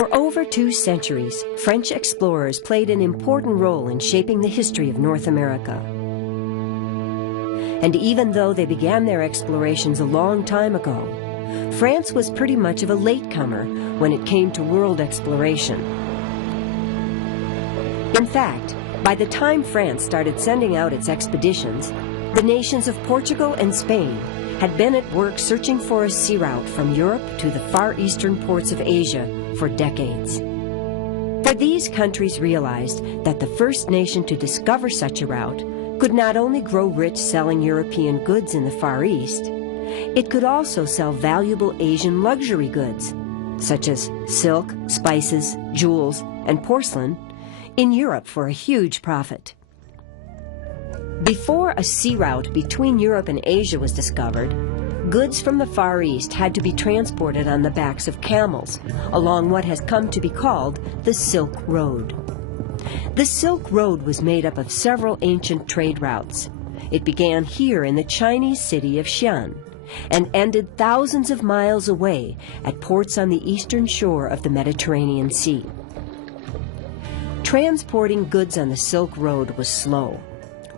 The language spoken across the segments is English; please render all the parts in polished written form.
For over 2 centuries, French explorers played an important role in shaping the history of North America. And even though they began their explorations a long time ago, France was pretty much of a latecomer when it came to world exploration. In fact, by the time France started sending out its expeditions, the nations of Portugal and Spain had been at work searching for a sea route from Europe to the far eastern ports of Asia for decades. For these countries realized that the first nation to discover such a route could not only grow rich selling European goods in the Far East, it could also sell valuable Asian luxury goods, such as silk, spices, jewels, and porcelain, in Europe for a huge profit. Before a sea route between Europe and Asia was discovered, goods from the Far East had to be transported on the backs of camels along what has come to be called the Silk Road. The Silk Road was made up of several ancient trade routes. It began here in the Chinese city of Xi'an and ended thousands of miles away at ports on the eastern shore of the Mediterranean Sea. Transporting goods on the Silk Road was slow.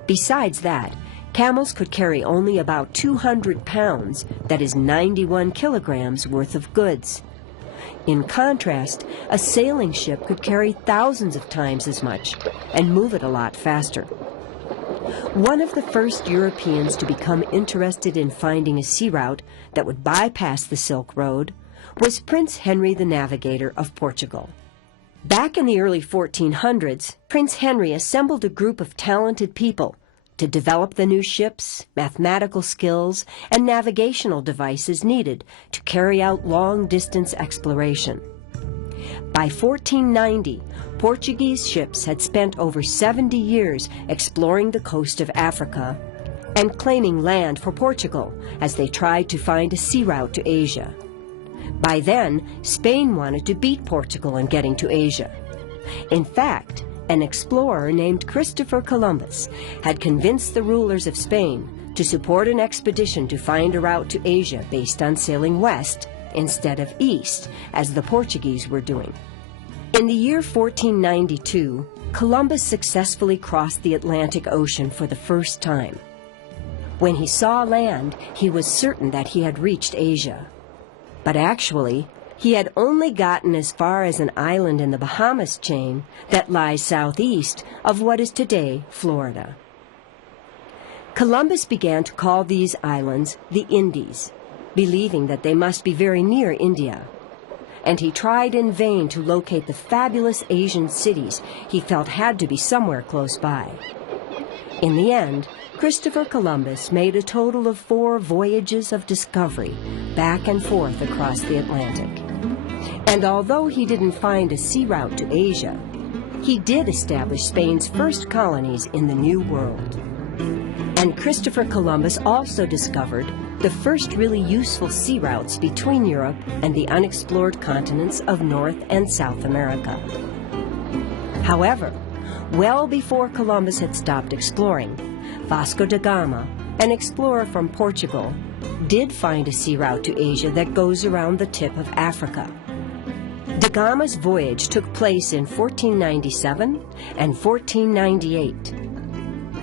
Besides that, camels could carry only about 200 pounds, that is 91 kilograms, worth of goods. In contrast, a sailing ship could carry thousands of times as much and move it a lot faster. One of the first Europeans to become interested in finding a sea route that would bypass the Silk Road was Prince Henry the Navigator of Portugal. Back in the early 1400s, Prince Henry assembled a group of talented people to develop the new ships, mathematical skills, and navigational devices needed to carry out long-distance exploration. By 1490, Portuguese ships had spent over 70 years exploring the coast of Africa and claiming land for Portugal as they tried to find a sea route to Asia. By then, Spain wanted to beat Portugal in getting to Asia. In fact, an explorer named Christopher Columbus had convinced the rulers of Spain to support an expedition to find a route to Asia based on sailing west instead of east, as the Portuguese were doing. In the year 1492, Columbus successfully crossed the Atlantic Ocean for the first time. When he saw land, he was certain that he had reached Asia. But actually, he had only gotten as far as an island in the Bahamas chain that lies southeast of what is today Florida. Columbus began to call these islands the Indies, believing that they must be very near India. And he tried in vain to locate the fabulous Asian cities he felt had to be somewhere close by. In the end, Christopher Columbus made a total of 4 voyages of discovery back and forth across the Atlantic. And although he didn't find a sea route to Asia, he did establish Spain's first colonies in the New World. And Christopher Columbus also discovered the first really useful sea routes between Europe and the unexplored continents of North and South America. However, well before Columbus had stopped exploring, Vasco da Gama, an explorer from Portugal, did find a sea route to Asia that goes around the tip of Africa. Da Gama's voyage took place in 1497 and 1498.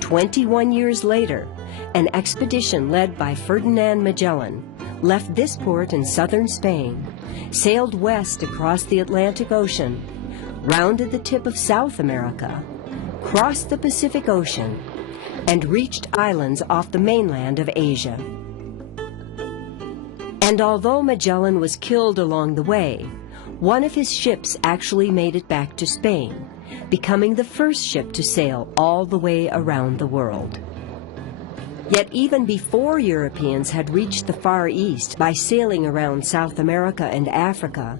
21 years later, an expedition led by Ferdinand Magellan left this port in southern Spain, sailed west across the Atlantic Ocean, rounded the tip of South America, crossed the Pacific Ocean, and reached islands off the mainland of Asia. And although Magellan was killed along the way, one of his ships actually made it back to Spain, becoming the first ship to sail all the way around the world. Yet even before Europeans had reached the Far East by sailing around South America and Africa,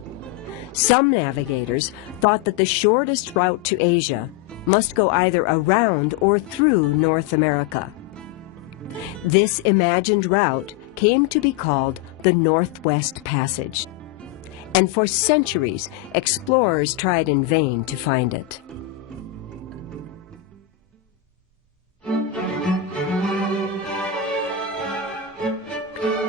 some navigators thought that the shortest route to Asia must go either around or through North America. This imagined route came to be called the Northwest Passage, and for centuries explorers tried in vain to find it.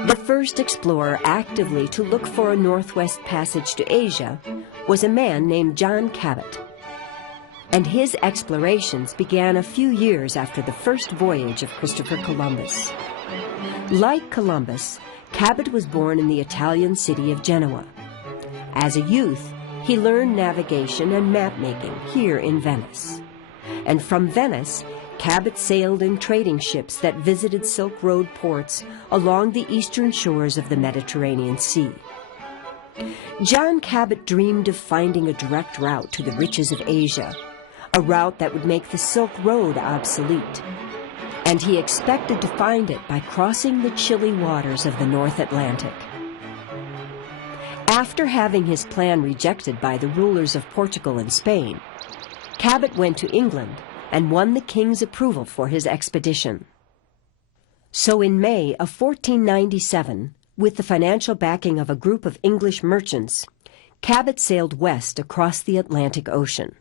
The first explorer actively to look for a Northwest Passage to Asia was a man named John Cabot, and his explorations began a few years after the first voyage of Christopher Columbus. Like Columbus, Cabot was born in the Italian city of Genoa. As a youth, he learned navigation and map-making here in Venice. And from Venice, Cabot sailed in trading ships that visited Silk Road ports along the eastern shores of the Mediterranean Sea. John Cabot dreamed of finding a direct route to the riches of Asia, a route that would make the Silk Road obsolete. And he expected to find it by crossing the chilly waters of the North Atlantic. After having his plan rejected by the rulers of Portugal and Spain, Cabot went to England and won the king's approval for his expedition. So in May of 1497, with the financial backing of a group of English merchants, Cabot sailed west across the Atlantic Ocean.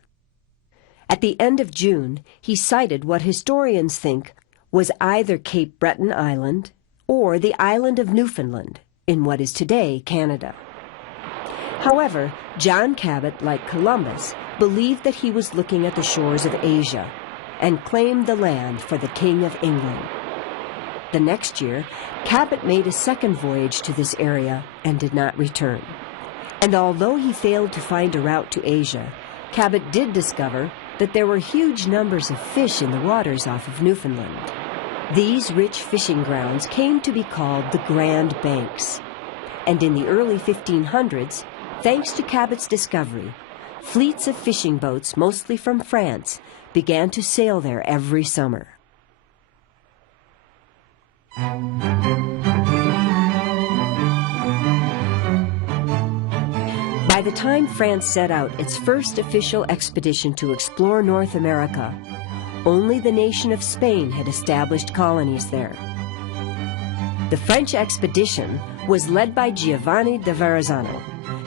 At the end of June, he sighted what historians think was either Cape Breton Island or the island of Newfoundland in what is today Canada. However, John Cabot, like Columbus, believed that he was looking at the shores of Asia and claimed the land for the King of England. The next year, Cabot made a second voyage to this area and did not return. And although he failed to find a route to Asia, Cabot did discover that there were huge numbers of fish in the waters off of Newfoundland. These rich fishing grounds came to be called the Grand Banks. And in the early 1500s, thanks to Cabot's discovery, fleets of fishing boats, mostly from France, began to sail there every summer. By the time France set out its first official expedition to explore North America, only the nation of Spain had established colonies there. The French expedition was led by Giovanni da Verrazzano,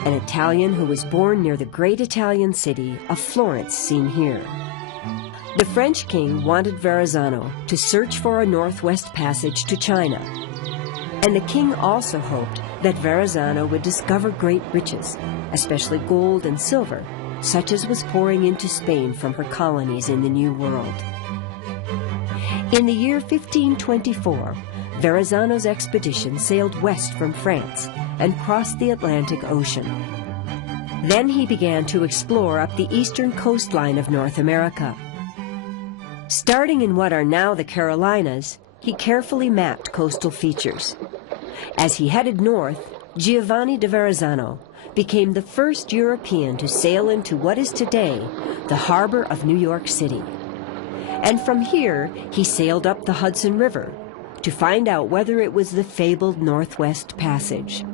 an Italian who was born near the great Italian city of Florence, seen here. The French king wanted Verrazzano to search for a northwest passage to China, and the king also hoped that Verrazzano would discover great riches, especially gold and silver, such as was pouring into Spain from her colonies in the New World. In the year 1524, Verrazzano's expedition sailed west from France and crossed the Atlantic Ocean. Then he began to explore up the eastern coastline of North America. Starting in what are now the Carolinas, he carefully mapped coastal features. As he headed north, Giovanni da Verrazzano became the first European to sail into what is today the harbor of New York City. And from here, he sailed up the Hudson River to find out whether it was the fabled Northwest Passage.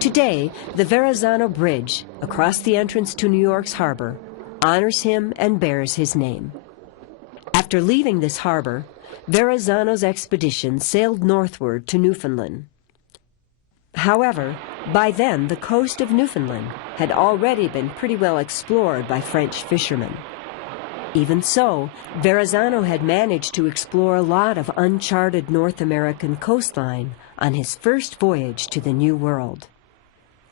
Today, the Verrazzano Bridge, across the entrance to New York's harbor, honors him and bears his name. After leaving this harbor, Verrazzano's expedition sailed northward to Newfoundland. However, by then the coast of Newfoundland had already been pretty well explored by French fishermen. Even so, Verrazzano had managed to explore a lot of uncharted North American coastline on his first voyage to the New World.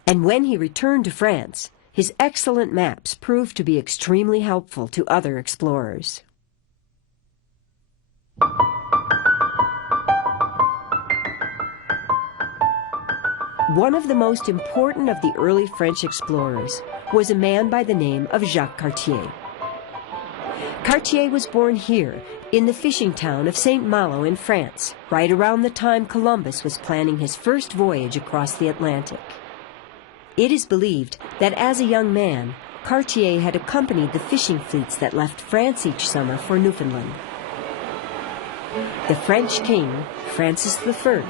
And when he returned to France, his excellent maps proved to be extremely helpful to other explorers. One of the most important of the early French explorers was a man by the name of Jacques Cartier. Cartier was born here, in the fishing town of Saint-Malo in France, right around the time Columbus was planning his first voyage across the Atlantic. It is believed that as a young man, Cartier had accompanied the fishing fleets that left France each summer for Newfoundland. The French king, Francis I,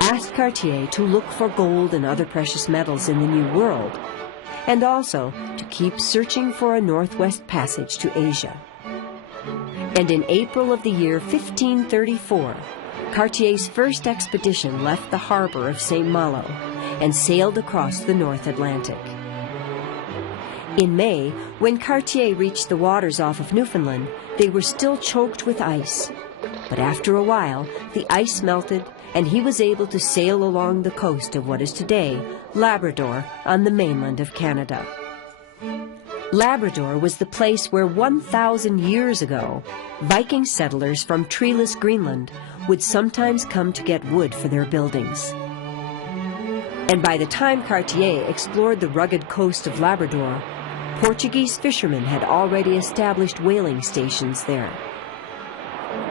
asked Cartier to look for gold and other precious metals in the New World, and also to keep searching for a northwest passage to Asia. And in April of the year 1534, Cartier's first expedition left the harbor of Saint-Malo and sailed across the North Atlantic. In May, when Cartier reached the waters off of Newfoundland, they were still choked with ice. But after a while, the ice melted, and he was able to sail along the coast of what is today Labrador on the mainland of Canada. Labrador was the place where 1,000 years ago, Viking settlers from treeless Greenland would sometimes come to get wood for their buildings. And by the time Cartier explored the rugged coast of Labrador, Portuguese fishermen had already established whaling stations there.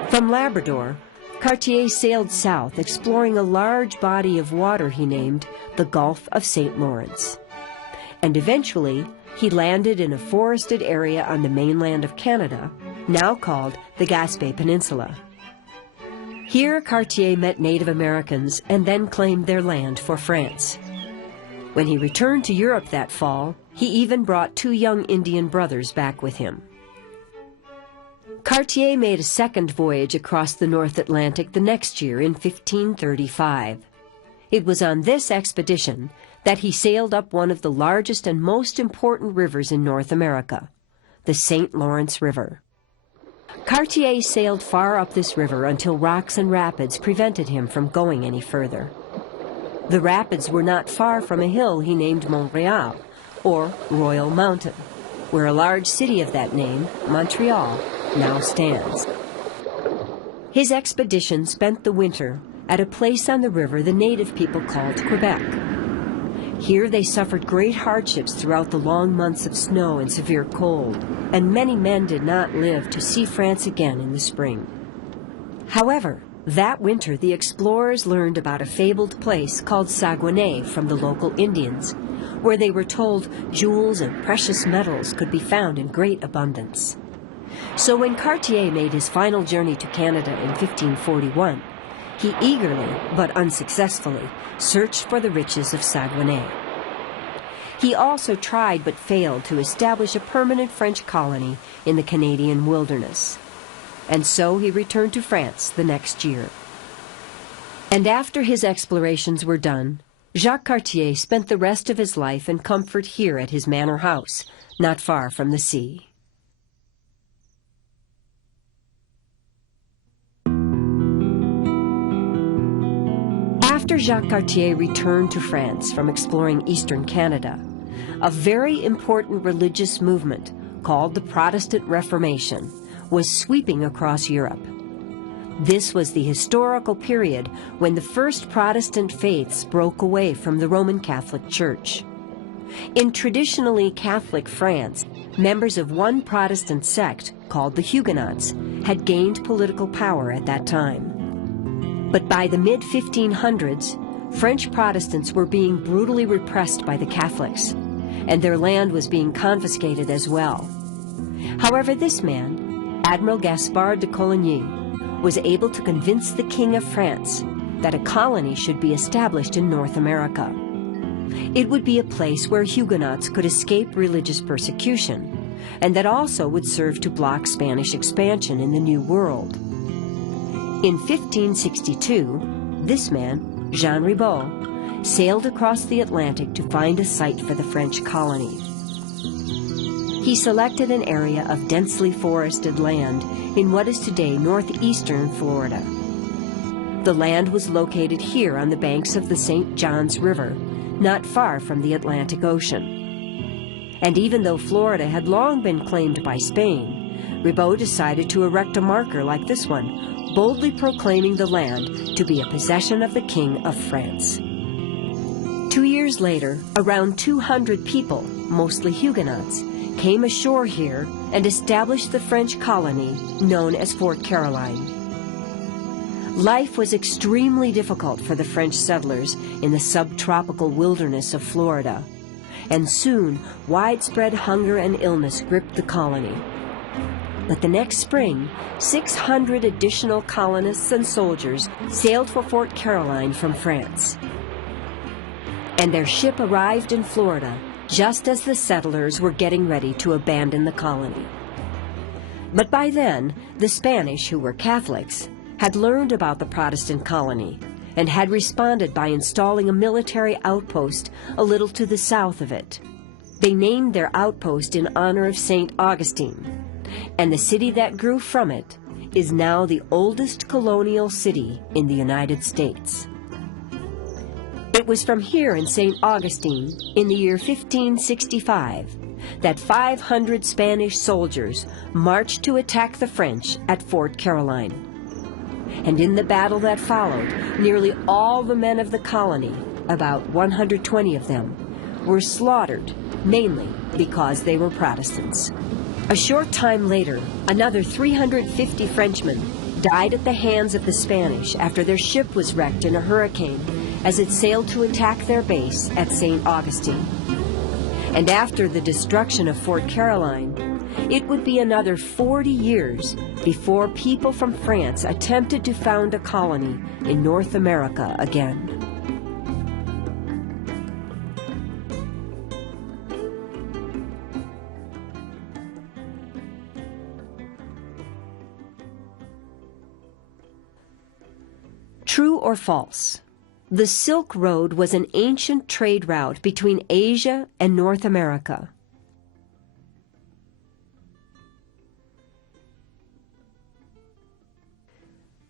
From Labrador, Cartier sailed south, exploring a large body of water he named the Gulf of St. Lawrence. And eventually, he landed in a forested area on the mainland of Canada, now called the Gaspé Peninsula. Here, Cartier met Native Americans and then claimed their land for France. When he returned to Europe that fall, he even brought 2 young Indian brothers back with him. Cartier made a second voyage across the North Atlantic the next year in 1535. It was on this expedition that he sailed up one of the largest and most important rivers in North America, the St. Lawrence River. Cartier sailed far up this river until rocks and rapids prevented him from going any further. The rapids were not far from a hill he named Montreal, or Royal Mountain, where a large city of that name, Montreal, now stands. His expedition spent the winter at a place on the river the native people called Quebec. Here they suffered great hardships throughout the long months of snow and severe cold, and many men did not live to see France again in the spring. However, that winter the explorers learned about a fabled place called Saguenay from the local Indians, where they were told jewels and precious metals could be found in great abundance. So when Cartier made his final journey to Canada in 1541, he eagerly, but unsuccessfully, searched for the riches of Saguenay. He also tried but failed to establish a permanent French colony in the Canadian wilderness. And so he returned to France the next year. And after his explorations were done, Jacques Cartier spent the rest of his life in comfort here at his manor house, not far from the sea. After Jacques Cartier returned to France from exploring eastern Canada, a very important religious movement called the Protestant Reformation was sweeping across Europe. This was the historical period when the first Protestant faiths broke away from the Roman Catholic Church. In traditionally Catholic France, members of one Protestant sect, called the Huguenots, had gained political power at that time. But by the mid-1500s, French Protestants were being brutally repressed by the Catholics, and their land was being confiscated as well. However, this man, Admiral Gaspard de Coligny, was able to convince the King of France that a colony should be established in North America. It would be a place where Huguenots could escape religious persecution, and that also would serve to block Spanish expansion in the New World. In 1562, this man, Jean Ribault, sailed across the Atlantic to find a site for the French colony. He selected an area of densely forested land in what is today northeastern Florida. The land was located here on the banks of the St. Johns River, not far from the Atlantic Ocean. And even though Florida had long been claimed by Spain, Ribault decided to erect a marker like this one, boldly proclaiming the land to be a possession of the King of France. 2 years later, around 200 people, mostly Huguenots, came ashore here and established the French colony known as Fort Caroline. Life was extremely difficult for the French settlers in the subtropical wilderness of Florida, and soon widespread hunger and illness gripped the colony. But the next spring, 600 additional colonists and soldiers sailed for Fort Caroline from France. And their ship arrived in Florida just as the settlers were getting ready to abandon the colony. But by then, the Spanish, who were Catholics, had learned about the Protestant colony and had responded by installing a military outpost a little to the south of it. They named their outpost in honor of St. Augustine, and the city that grew from it is now the oldest colonial city in the United States. It was from here in St. Augustine, in the year 1565, that 500 Spanish soldiers marched to attack the French at Fort Caroline. And in the battle that followed, nearly all the men of the colony, about 120 of them, were slaughtered, mainly because they were Protestants. A short time later, another 350 Frenchmen died at the hands of the Spanish after their ship was wrecked in a hurricane as it sailed to attack their base at St. Augustine. And after the destruction of Fort Caroline, it would be another 40 years before people from France attempted to found a colony in North America again. True or false? The Silk Road was an ancient trade route between Asia and North America.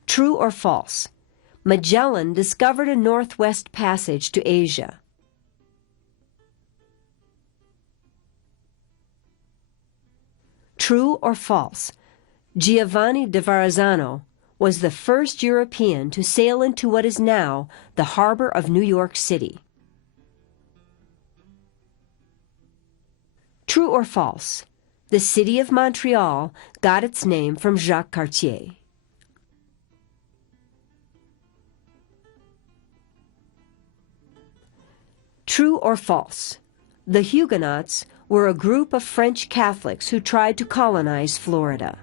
True or false? Magellan discovered a northwest passage to Asia. True or false? Giovanni da Verrazzano was the first European to sail into what is now the harbor of New York City. True or false? The city of Montreal got its name from Jacques Cartier. True or false? The Huguenots were a group of French Catholics who tried to colonize Florida.